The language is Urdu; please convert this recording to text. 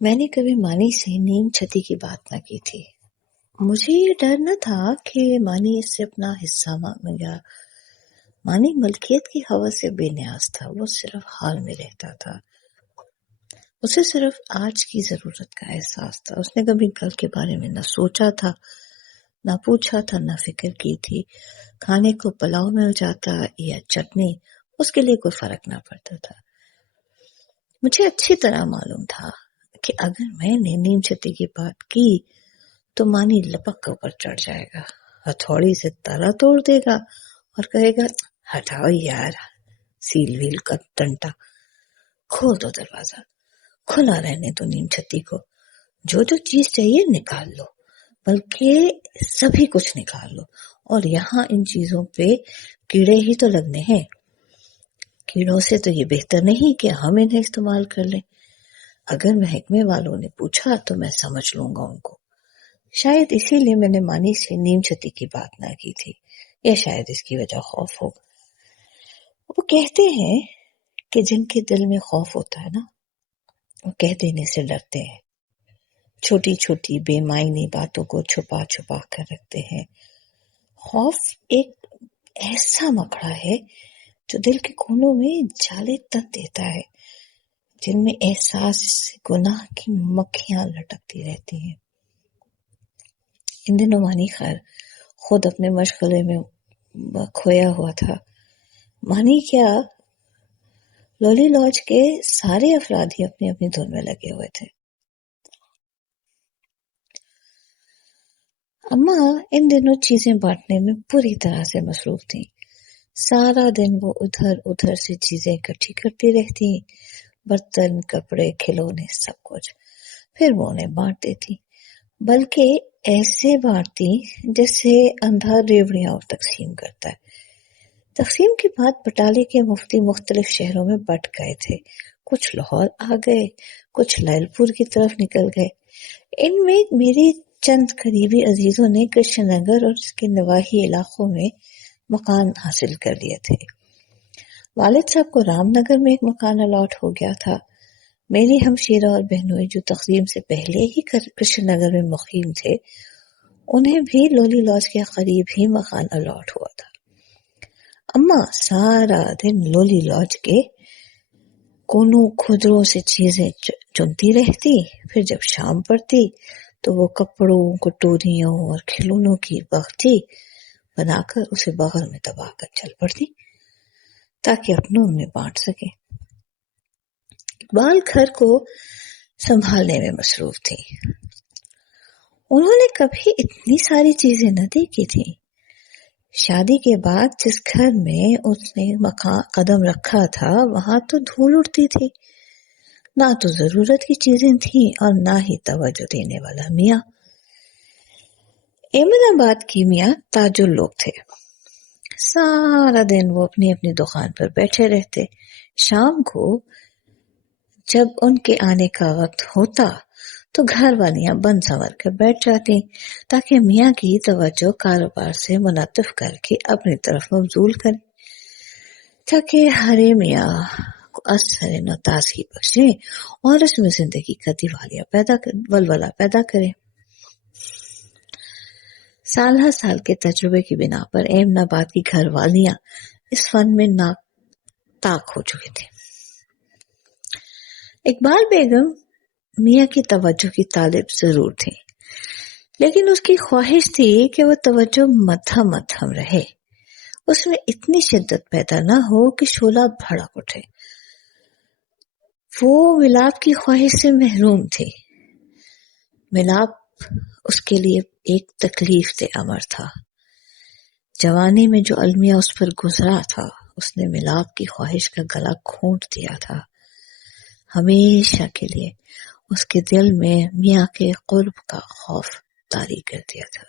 میں نے کبھی مانی سے نیم چھتی کی بات نہ کی تھی۔ مجھے یہ ڈر نہ تھا کہ مانی اس سے اپنا حصہ مانگے گا۔ مانی ملکیت کی حوث سے بے نیاز تھا، وہ صرف حال میں رہتا تھا۔ اسے صرف آج کی ضرورت کا احساس تھا۔ اس نے کبھی کل کے بارے میں نہ سوچا تھا، نہ پوچھا تھا، نہ فکر کی تھی۔ کھانے کو پلاؤ میں ہو جاتا یا چٹنی، اس کے لیے کوئی فرق نہ پڑتا تھا۔ مجھے اچھی طرح معلوم تھا کہ اگر میں نے نیم چھتی کی بات کی تو مانی لپک کے اوپر چڑھ جائے گا، ہتھوڑی سے تالا توڑ دے گا اور کہے گا ہٹاؤ یار، سیل ویل کا ڈنٹا، کھول دو دروازہ، کھلا رہنے دو نیم چھتی کو، جو جو چیز چاہیے نکال لو، بلکہ سبھی کچھ نکال لو، اور یہاں ان چیزوں پہ کیڑے ہی تو لگنے ہیں۔ کیڑوں سے تو یہ بہتر نہیں کہ ہم انہیں استعمال کر لیں۔ اگر محکمے والوں نے پوچھا تو میں سمجھ لوں گا ان کو۔ شاید اسی لیے میں نے مانی سے نیم چھتی کی بات نہ کی تھی، یا شاید اس کی وجہ خوف ہو۔ وہ کہتے ہیں کہ جن کے دل میں خوف ہوتا ہے نا، وہ کہہ دینے سے ڈرتے ہیں، چھوٹی چھوٹی بے معنی باتوں کو چھپا چھپا کر رکھتے ہیں۔ خوف ایک ایسا مکڑا ہے جو دل کے کونوں میں جالے تن دیتا ہے، جن میں احساس گناہ کی مکھیاں لٹکتی رہتی ہیں۔ ان دنوں مانی خیر خود اپنے مشغلے میں کھویا ہوا تھا۔ مانی کیا، لولی لاج کے سارے افراد ہی اپنی اپنی دھن میں لگے ہوئے تھے۔ اماں ان دنوں چیزیں بانٹنے میں پوری طرح سے مصروف تھیں۔ سارا دن وہ ادھر ادھر سے چیزیں اکٹھی کرتی رہتی، برتن، کپڑے، کھلونے، سب کچھ۔ پھر وہ انہیں بانٹ دیتی، بلکہ ایسے بانٹتی جیسے اندھا ریوڑیاں تقسیم کرتا ہے۔ تقسیم کے بعد بٹالے کے مفتی مختلف شہروں میں بٹ گئے تھے، کچھ لاہور آ گئے، کچھ لائل پور کی طرف نکل گئے۔ ان میں میری چند قریبی عزیزوں نے کرشن نگر اور اس کے نواحی علاقوں میں مکان حاصل کر لیے تھے۔ والد صاحب کو رام نگر میں ایک مکان الاٹ ہو گیا تھا۔ میری ہمشیرہ اور بہنوئی جو تقسیم سے پہلے ہی کرشن نگر میں مقیم تھے، انہیں بھی لولی لاج کے قریب ہی مکان الاٹ ہوا تھا۔ اماں سارا دن لولی لاج کے کونوں کھدروں سے چیزیں چنتی رہتی، پھر جب شام پڑتی تو وہ کپڑوں، کٹوریوں اور کھلونوں کی بختی بنا کر اسے بغل میں دبا کر چل پڑتی تاکہ اپنوں میں بانٹ سکے۔ اقبال گھر کو سنبھالنے میں مصروف تھی۔ انہوں نے کبھی اتنی ساری چیزیں نہ دیکھی تھی۔ شادی کے بعد جس گھر میں اس نے قدم رکھا تھا وہاں تو دھول اڑتی تھی، نہ تو ضرورت کی چیزیں تھیں اور نہ ہی توجہ دینے والا میاں۔ احمد آباد کی میاں تاجر لوگ تھے۔ سارا دن وہ اپنی اپنی دکان پر بیٹھے رہتے۔ شام کو جب ان کے آنے کا وقت ہوتا تو گھر والیاں بن سنور کر بیٹھ جاتی تاکہ میاں کی توجہ کاروبار سے منعطف کر کے اپنی طرف مبذول کریں، تاکہ ہرے میاں کو اثر نو تازگی بخشیں اور اس میں زندگی کا ولولہ پیدا کریں۔ سالہ سال کے تجربے کی بنا پر احمد آباد کی گھر والیاں اس فن میں ناطاق ہو چکی تھی۔ اقبال بیگم میاں کی توجہ کی طالب ضرور تھی، لیکن اس کی خواہش تھی کہ وہ توجہ مدھم مدھم رہے، اس میں اتنی شدت پیدا نہ ہو کہ شعلہ بھڑک اٹھے۔ وہ ملاپ کی خواہش سے محروم تھی۔ ملاپ اس کے لیے ایک تکلیف دہ امر تھا۔ جوانی میں جو المیہ اس پر گزرا تھا، اس نے ملاپ کی خواہش کا گلا گھونٹ دیا تھا۔ ہمیشہ کے لیے اس کے دل میں میاں کے قرب کا خوف طاری کر دیا تھا۔